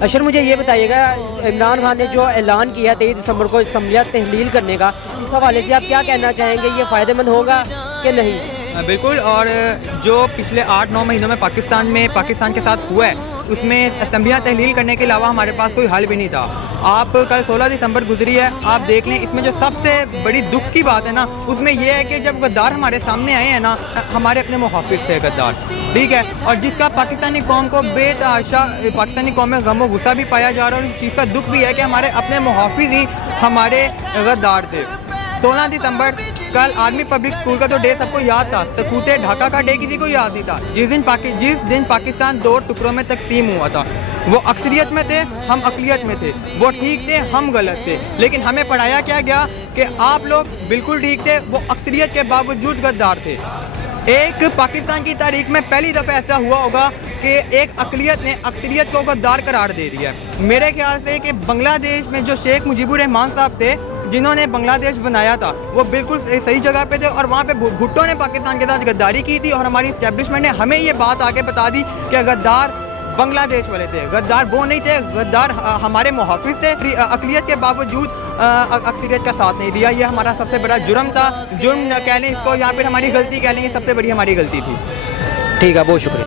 اشر مجھے یہ بتائیے گا، عمران خان نے جو اعلان کیا 23 دسمبر کو اسمبلیاں تحلیل کرنے کا، اس حوالے سے آپ کیا کہنا چاہیں گے؟ یہ فائدہ مند ہوگا کہ نہیں؟ بالکل، اور جو پچھلے 8-9 مہینوں میں پاکستان کے ساتھ ہوا ہے، اس میں اسمبلیاں تحلیل کرنے کے علاوہ ہمارے پاس کوئی حل بھی نہیں تھا۔ آپ کل 16 دسمبر گزری ہے، آپ دیکھ لیں، اس میں جو سب سے بڑی دکھ کی بات ہے نا، اس میں یہ ہے کہ جب غدار ہمارے سامنے آئے ہیں نا، ہمارے اپنے محافظ تھے غدار، ٹھیک ہے، اور جس کا پاکستانی قوم کو بے تحاشا پاکستانی قوم میں غم و غصہ بھی پایا جا رہا ہے، اور اس چیز کا دکھ بھی ہے کہ ہمارے اپنے محافظ ہی ہمارے غدار تھے۔ 16 دسمبر کل آرمی پبلک اسکول کا تو ڈے سب کو یاد تھا، سقوط ڈھاکہ کا ڈے کسی کو یاد نہیں تھا، جس دن پاکستان 2 ٹکڑوں میں تقسیم ہوا تھا۔ وہ اکثریت میں تھے، ہم اقلیت میں تھے، وہ ٹھیک تھے، ہم غلط تھے، لیکن ہمیں پڑھایا کیا گیا کہ آپ لوگ بالکل ٹھیک تھے، وہ اکثریت کے باوجود غدار تھے۔ ایک پاکستان کی تاریخ میں پہلی دفعہ ایسا ہوا ہوگا کہ ایک اقلیت نے اکثریت کو غدار قرار دے دیا ہے۔ میرے خیال سے کہ بنگلہ دیش میں جو شیخ مجیب الرحمان صاحب تھے، جنہوں نے بنگلہ دیش بنایا تھا، وہ بالکل صحیح جگہ پہ تھے، اور وہاں پہ بھٹو نے پاکستان کے ساتھ غداری کی تھی، اور ہماری اسٹیبلشمنٹ نے ہمیں یہ بات آگے بتا دی کہ غدار بنگلہ دیش والے تھے، غدار وہ نہیں تھے، غدار ہمارے محافظ تھے۔ اقلیت کے باوجود اکثریت کا ساتھ نہیں دیا، یہ ہمارا سب سے بڑا جرم تھا، جرم کہہ لیں اس کو، یا پھر ہماری غلطی کہہ لیں، یہ سب سے بڑی ہماری غلطی تھی۔ ٹھیک ہے، بہت شکریہ۔